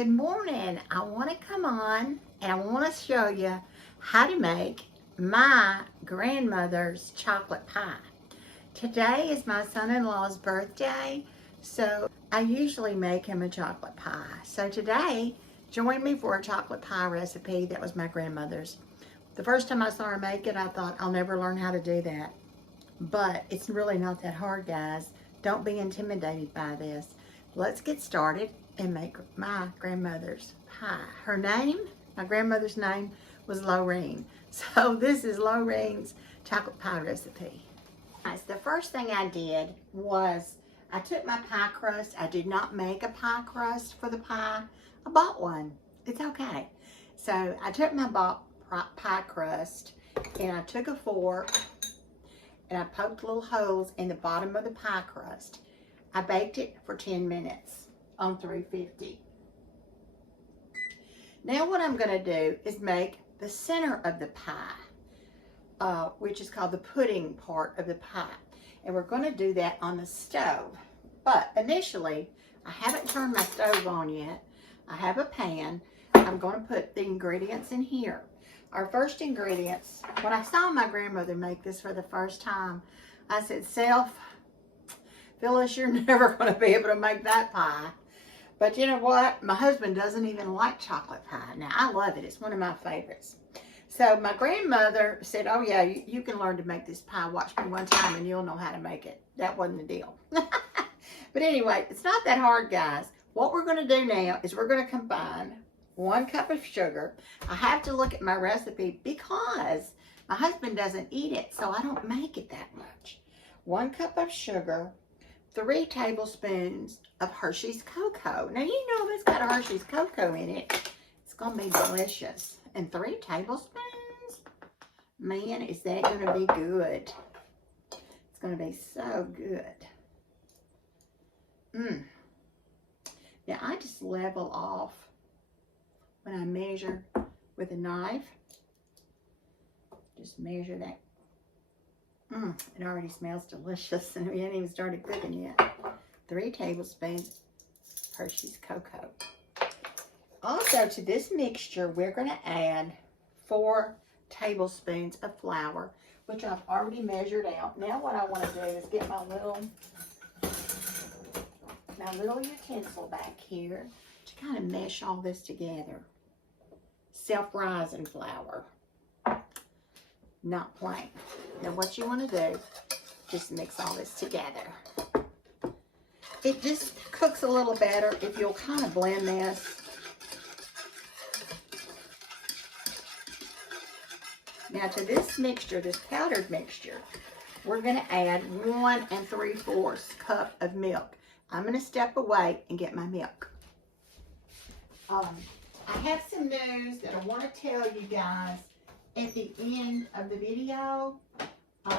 Good morning. I want to come on and I want to show you how to make my grandmother's chocolate pie. Today is my son-in-law's birthday, so I usually make him a chocolate pie. So today, join me for a chocolate pie recipe that was my grandmother's. The first time I saw her make it, I thought, I'll never learn how to do that. But it's really not that hard, guys. Don't be intimidated by this. Let's get started and make my grandmother's pie. Her name, my grandmother's name, was Lorraine. So this is Lorraine's chocolate pie recipe. Guys, the first thing I did was I took my pie crust. I did not make a pie crust for the pie. I bought one. It's okay. So I took my pie crust and I took a fork and I poked little holes in the bottom of the pie crust. I baked it for 10 minutes on 350. Now what I'm going to do is make the center of the pie, which is called the pudding part of the pie. And we're going to do that on the stove. But initially, I haven't turned my stove on yet. I have a pan. I'm going to put the ingredients in here. Our first ingredients, when I saw my grandmother make this for the first time, I said, Phyllis, you're never going to be able to make that pie. But you know what? My husband doesn't even like chocolate pie. Now, I love it. It's one of my favorites. So my grandmother said, oh yeah, you can learn to make this pie. Watch me one time and you'll know how to make it. That wasn't the deal. But anyway, it's not that hard, guys. What we're going to do now is we're going to combine 1 cup of sugar. I have to look at my recipe because my husband doesn't eat it, so I don't make it that much. 1 cup of sugar, 3 tablespoons of Hershey's cocoa. Now, you know if it's got a Hershey's cocoa in it, it's going to be delicious. And 3 tablespoons? Man, is that going to be good. It's going to be so good. Now, I just level off when I measure with a knife. Just measure that. It already smells delicious and we haven't even started cooking yet. 3 tablespoons Hershey's cocoa. Also to this mixture, we're going to add 4 tablespoons of flour, which I've already measured out. Now what I want to do is get my little utensil back here to kind of mesh all this together. Self-rising flour. Not plain. Now what you want to do, just mix all this together. It just cooks a little better if you'll kind of blend this. Now to this mixture, this powdered mixture, we're going to add 1 3/4 cup of milk. I'm going to step away and get my milk. I have some news that I want to tell you guys at the end of the video.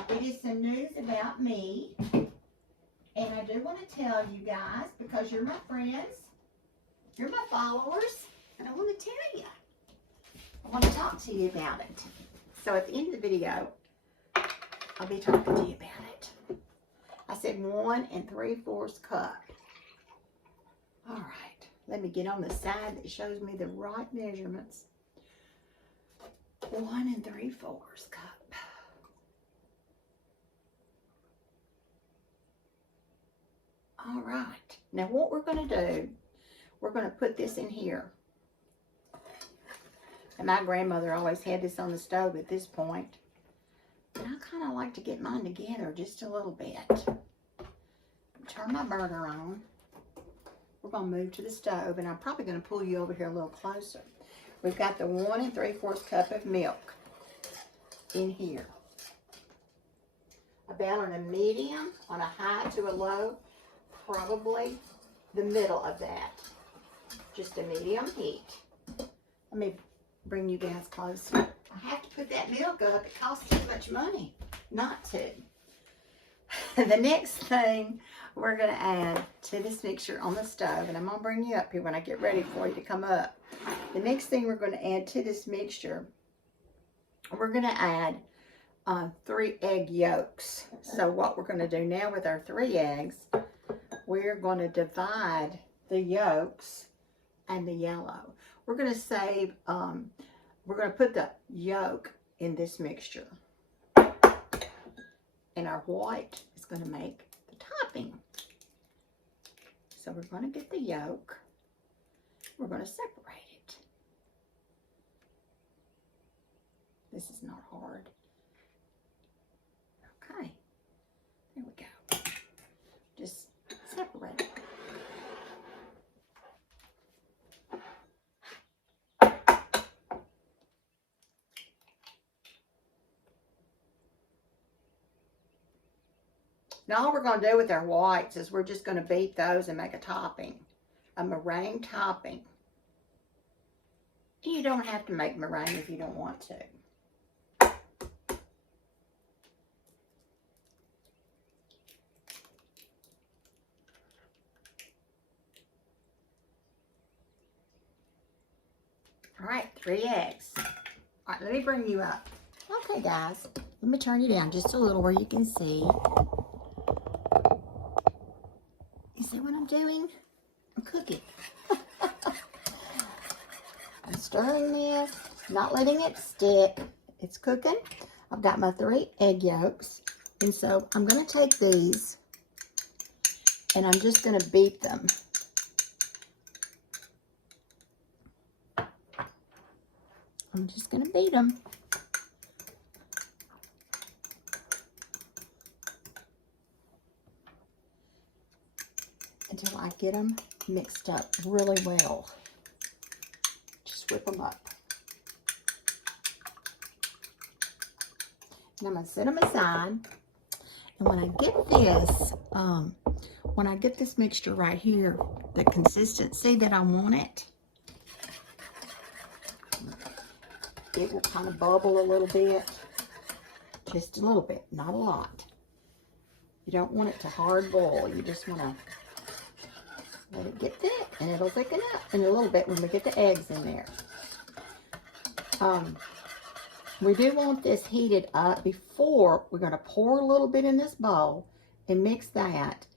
It is some news about me, and I do want to tell you guys because you're my friends, you're my followers, and I want to tell you. I want to talk to you about it. So at the end of the video, I'll be talking to you about it. I said 1 3/4 cup. All right, let me get on the side that shows me the right measurements. 1 3/4 cup. All right. Now what we're going to do, we're going to put this in here. And my grandmother always had this on the stove at this point. And I kind of like to get mine together just a little bit. Turn my burner on. We're going to move to the stove, and I'm probably going to pull you over here a little closer. We've got the 1 3/4 cup of milk in here. About on a medium, on a high to a low, probably the middle of that. Just a medium heat. Let me bring you guys closer. I have to put that milk up. It costs too much money not to. The next thing we're going to add to this mixture on the stove, and I'm going to bring you up here when I get ready for you to come up. The next thing we're going to add to this mixture, we're going to add 3 egg yolks. So what we're going to do now with our 3 eggs, we're going to divide the yolks and the yellow. We're going to save, we're going to put the yolk in this mixture. And our white is going to make the topping. So we're going to get the yolk. We're going to separate it. This is not hard. Okay. There we go. Just separate it. Now all we're going to do with our whites is we're just going to beat those and make a topping, a meringue topping. You don't have to make meringue if you don't want to. All right, 3 eggs. All right, let me bring you up. Okay, guys, let me turn you down just a little where you can see. You see what I'm doing? I'm cooking. I'm stirring this, not letting it stick. It's cooking. I've got my 3 egg yolks. And so I'm going to take these and I'm just going to beat them. I'm just going to beat them. Until I get them mixed up really well. Just whip them up. And I'm going to set them aside. And when I get this mixture right here, the consistency that I want it, it will kind of bubble a little bit. Just a little bit, not a lot. You don't want it to hard boil. You just want to let it get thick, and it'll thicken up in a little bit when we get the eggs in there. We do want this heated up before we're going to pour a little bit in this bowl and mix that,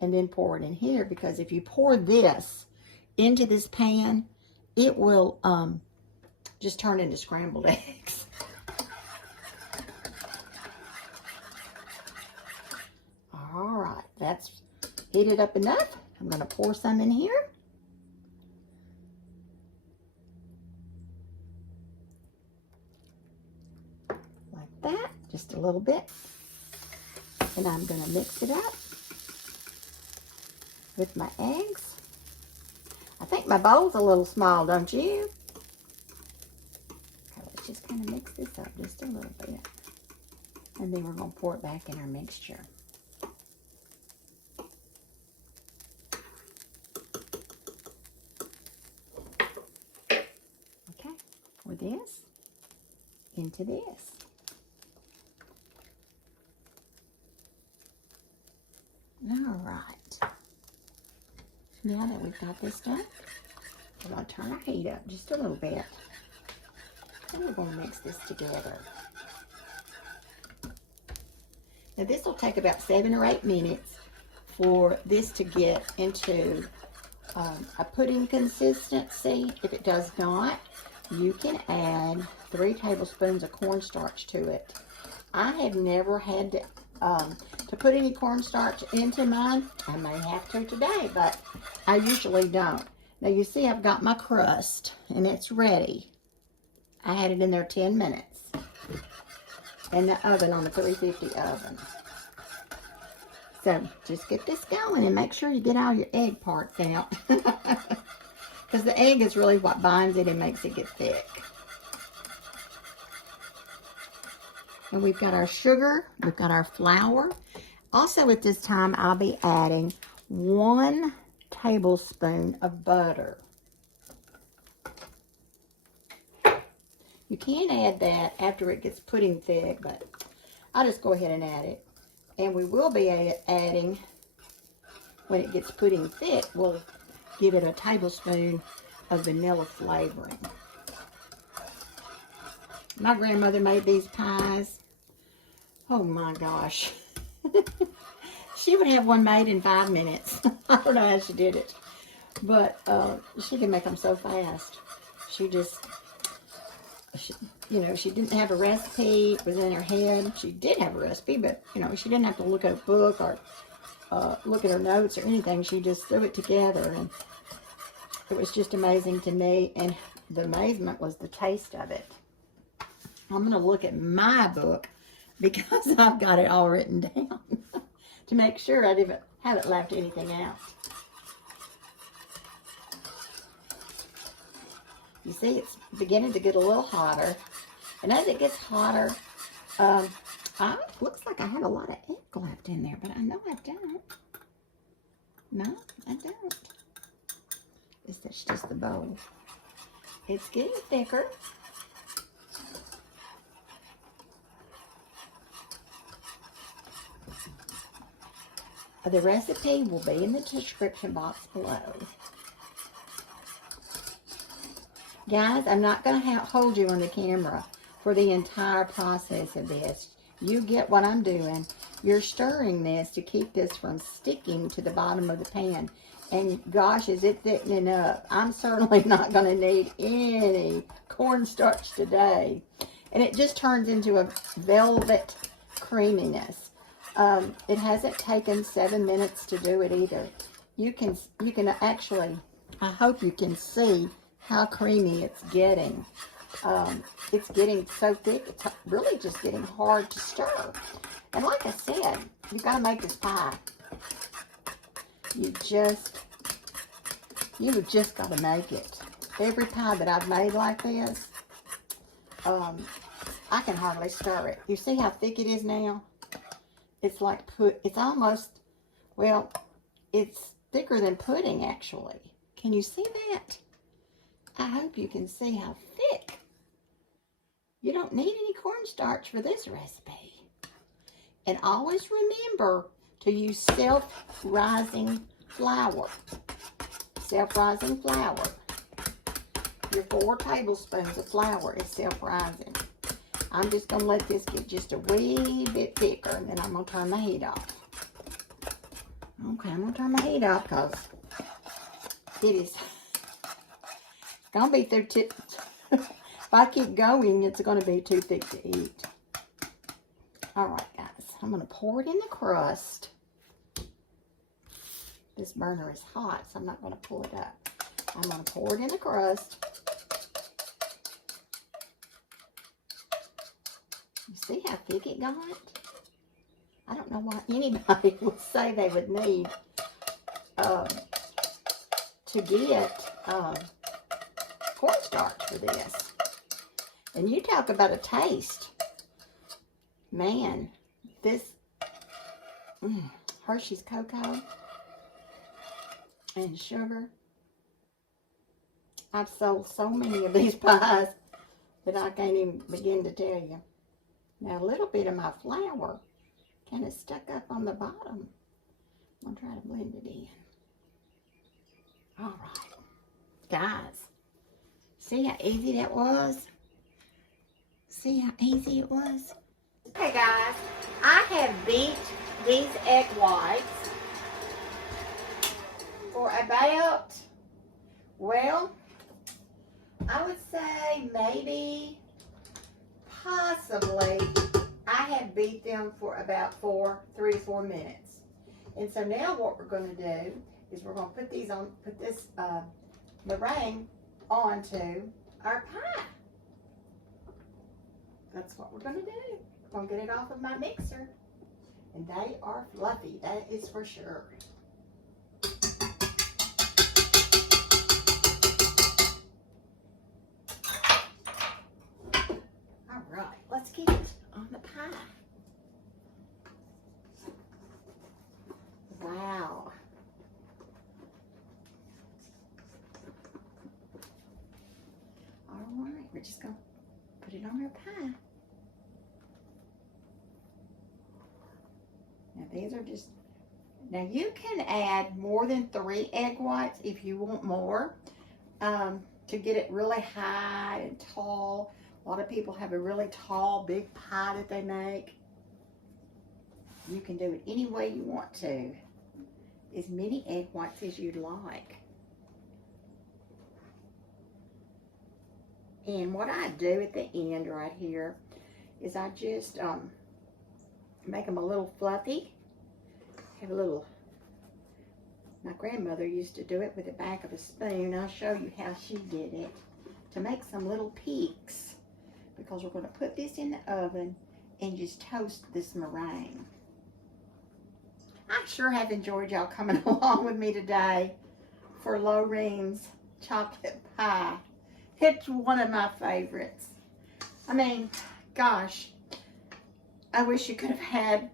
and then pour it in here, because if you pour this into this pan, it will just turn into scrambled eggs. All right, that's heated up enough. I'm going to pour some in here. Like that, just a little bit. And I'm going to mix it up with my eggs. I think my bowl's a little small, don't you? Okay, let's just kind of mix this up just a little bit. And then we're going to pour it back in our mixture. With this into this. All right. Now that we've got this done, we're going to turn our heat up just a little bit. And we're going to mix this together. Now this will take about 7 or 8 minutes for this to get into a pudding consistency. If it does not, you can add 3 tablespoons of cornstarch to it. I have never had to put any cornstarch into mine. I may have to today, but I usually don't. Now you see I've got my crust and it's ready. I had it in there 10 minutes in the oven, on the 350 oven. So just get this going and make sure you get all your egg parts out. Because the egg is really what binds it and makes it get thick. And we've got our sugar, we've got our flour. Also at this time, I'll be adding 1 tablespoon of butter. You can add that after it gets pudding thick, but I'll just go ahead and add it. And we will be adding, when it gets pudding thick, we'll give it a tablespoon of vanilla flavoring. My grandmother made these pies. Oh my gosh. She would have one made in 5 minutes. I don't know how she did it. But she can make them so fast. She just, you know, she didn't have a recipe. It was in her head. She did have a recipe, but, you know, she didn't have to look at a book or look at her notes or anything. She just threw it together, and it was just amazing to me. And the amazement was the taste of it. I'm going to look at my book because I've got it all written down to make sure I haven't left anything out. You see, it's beginning to get a little hotter. And as it gets hotter, looks like I have a lot of egg left in there, but I know I don't. No, I don't. It's just the bowl. It's getting thicker. The recipe will be in the description box below. Guys, I'm not going to hold you on the camera for the entire process of this. You get what I'm doing. You're stirring this to keep this from sticking to the bottom of the pan. And gosh, is it thickening up. I'm certainly not going to need any cornstarch today. And it just turns into a velvet creaminess. It hasn't taken 7 minutes to do it either. You can actually, I hope you can see how creamy it's getting. It's getting so thick, it's really just getting hard to stir. And like I said, you've got to make this pie. You've just got to make it. Every pie that I've made like this, I can hardly stir it. You see how thick it is now? It's like it's almost, well, it's thicker than pudding actually. Can you see that? I hope you can see how thick. You don't need any cornstarch for this recipe. And always remember to use self-rising flour. Self-rising flour. Your 4 tablespoons of flour is self-rising. I'm just going to let this get just a wee bit thicker, and then I'm going to turn my heat off. Okay, I'm going to turn my heat off because it is going to be through. If I keep going, it's going to be too thick to eat. All right, guys, I'm going to pour it in the crust. This burner is hot, so I'm not going to pull it up. I'm going to pour it in the crust. You see how thick it got? I don't know why anybody would say they would need to get cornstarch for this. And you talk about a taste. Man, this Hershey's cocoa and sugar. I've sold so many of these pies that I can't even begin to tell you. Now a little bit of my flour kind of stuck up on the bottom. I'm going to try to blend it in. All right. Guys, see how easy that was? See how easy it was? Okay guys, I have beat these egg whites for about, well, I would say maybe, possibly, I have beat them for about 3 to 4 minutes. And so now what we're going to do is we're going to put this meringue onto our pie. That's what we're going to do. We're going to get it off of my mixer. And they are fluffy, that is for sure. All right, let's get it on the pie. Wow. All right, we're just going to put it on our pie. Now these are just, now you can add more than 3 egg whites if you want more to get it really high and tall. A lot of people have a really tall, big pie that they make. You can do it any way you want to. As many egg whites as you'd like. And what I do at the end right here is I just make them a little fluffy. Have a little, my grandmother used to do it with the back of a spoon. I'll show you how she did it to make some little peaks, because we're going to put this in the oven and just toast this meringue. I sure have enjoyed y'all coming along with me today for Lorene's chocolate pie. It's one of my favorites. I mean, gosh, I wish you could have had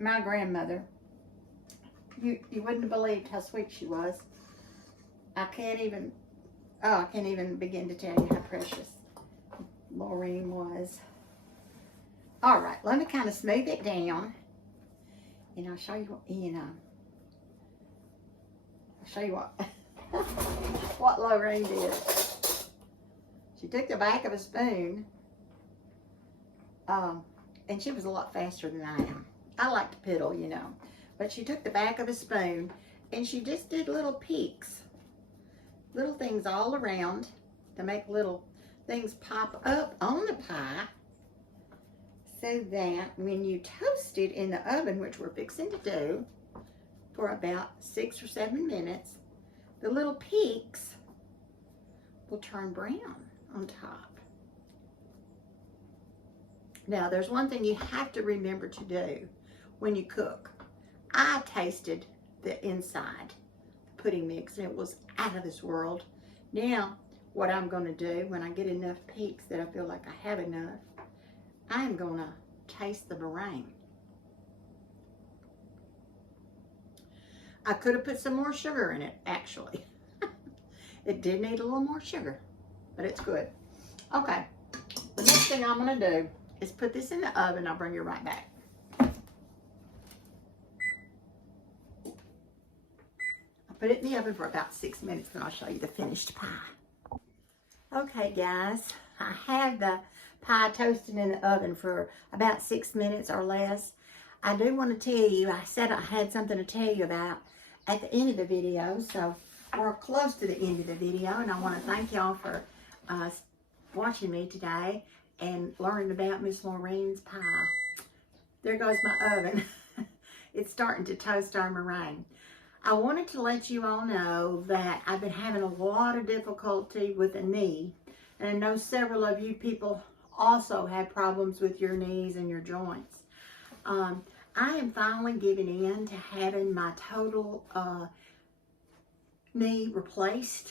my grandmother. You wouldn't have believed how sweet she was. I can't even begin to tell you how precious Lorene was. All right, let me kind of smooth it down, and I'll show you, what Lorene did. She took the back of a spoon, and she was a lot faster than I am. I like to piddle, but she took the back of a spoon, and she just did little peaks, little things all around to make little things pop up on the pie, so that when you toast it in the oven, which we're fixing to do for about 6 or 7 minutes, the little peaks will turn brown on top. Now, there's one thing you have to remember to do when you cook. I tasted the inside, the pudding mix, and it was out of this world. Now, what I'm going to do when I get enough peaks that I feel like I have enough, I'm going to taste the meringue. I could have put some more sugar in it, actually. It did need a little more sugar, but it's good. Okay, the next thing I'm going to do is put this in the oven. I'll bring you right back. I'll put it in the oven for about 6 minutes, and I'll show you the finished pie. Okay, guys, I have the pie toasting in the oven for about 6 minutes or less. I do want to tell you, I said I had something to tell you about at the end of the video, so we're close to the end of the video, and I want to thank y'all for watching me today and learning about Miss Lorene's pie. There goes my oven. It's starting to toast our meringue. I wanted to let you all know that I've been having a lot of difficulty with the knee, and I know several of you people also have problems with your knees and your joints. I am finally giving in to having my total knee replaced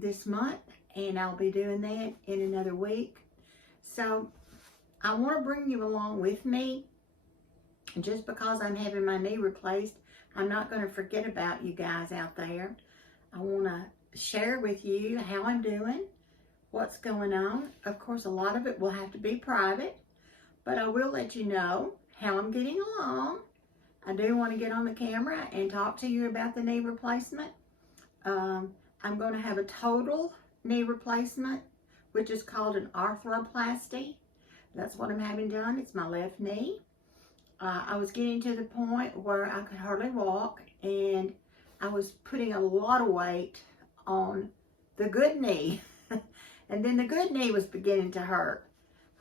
this month, and I'll be doing that in another week. So I want to bring you along with me. Just because I'm having my knee replaced, I'm not going to forget about you guys out there. I want to share with you how I'm doing, what's going on. Of course, a lot of it will have to be private, but I will let you know how I'm getting along. I do want to get on the camera and talk to you about the knee replacement. I'm going to have a total knee replacement, which is called an arthroplasty. That's what I'm having done. It's my left knee. I was getting to the point where I could hardly walk, and I was putting a lot of weight on the good knee. And then the good knee was beginning to hurt.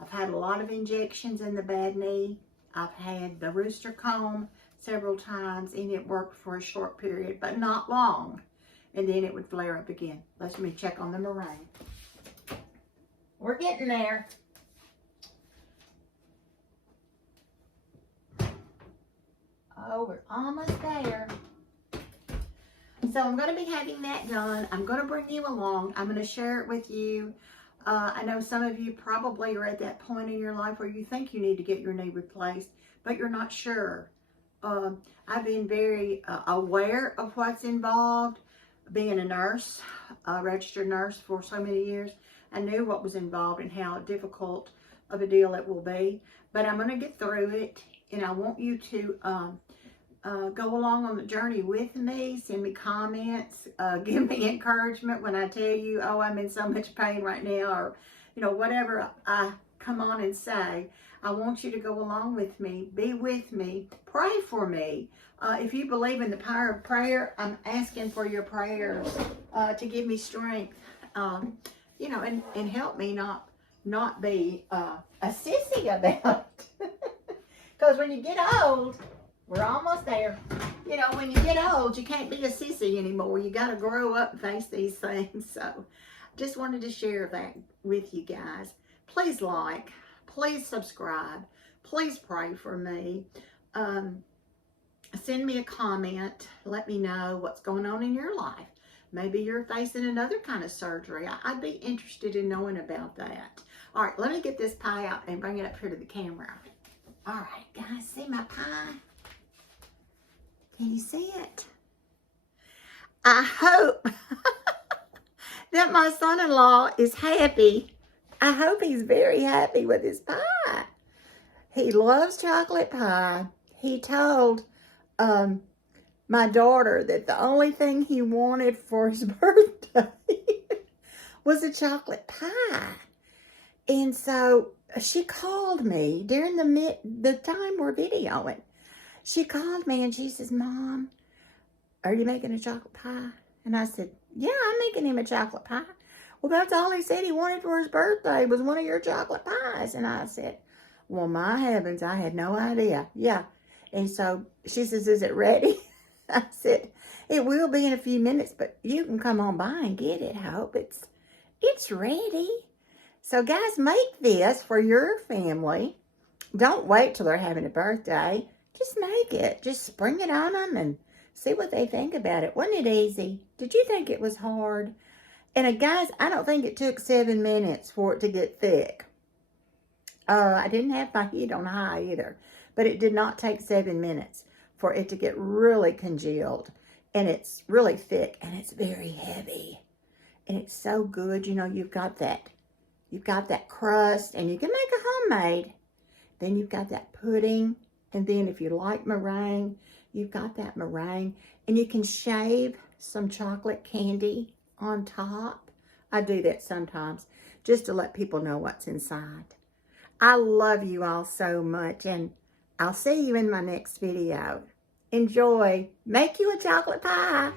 I've had a lot of injections in the bad knee. I've had the rooster comb several times, and it worked for a short period, but not long. And then it would flare up again. Let me check on the meringue. We're getting there. Oh, we're almost there. So I'm going to be having that done. I'm going to bring you along. I'm going to share it with you. I know some of you probably are at that point in your life where you think you need to get your knee replaced, but you're not sure. I've been very aware of what's involved. Being a nurse, a registered nurse for so many years, I knew what was involved and how difficult of a deal it will be. But I'm going to get through it, and I want you to go along on the journey with me. Send me comments, give me encouragement when I tell you, oh, I'm in so much pain right now, or whatever I come on and say. I want you to go along with me, be with me, pray for me. If you believe in the power of prayer, I'm asking for your prayers to give me strength you know, and help me not be a sissy about it. Because when you get old, we're almost there. You know, when you get old, you can't be a sissy anymore. You got to grow up and face these things. So just wanted to share that with you guys. Please like, please subscribe, please pray for me. Send me a comment. Let me know what's going on in your life. Maybe you're facing another kind of surgery. I'd be interested in knowing about that. All right, let me get this pie out and bring it up here to the camera. All right, guys, see my pie? Can you see it? I hope that my son-in-law is happy. I hope he's very happy with his pie. He loves chocolate pie. He told my daughter that the only thing he wanted for his birthday was a chocolate pie. And so she called me during the time we're videoing. She called me and she says, Mom, are you making a chocolate pie? And I said, yeah, I'm making him a chocolate pie. Well, that's all he said he wanted for his birthday was one of your chocolate pies. And I said, well, my heavens, I had no idea. Yeah. And so she says, is it ready? I said, it will be in a few minutes, but you can come on by and get it. I hope it's ready. So guys, make this for your family. Don't wait till they're having a birthday. Just make it. Just spring it on them and see what they think about it. Wasn't it easy? Did you think it was hard? And guys, I don't think it took 7 minutes for it to get thick. I didn't have my heat on high either, but it did not take 7 minutes for it to get really congealed. And it's really thick and it's very heavy. And it's so good. You know, you've got that crust, and you can make a homemade. Then you've got that pudding. And then if you like meringue, you've got that meringue. And you can shave some chocolate candy on top. I do that sometimes just to let people know what's inside. I love you all so much, and I'll see you in my next video. Enjoy. Make you a chocolate pie.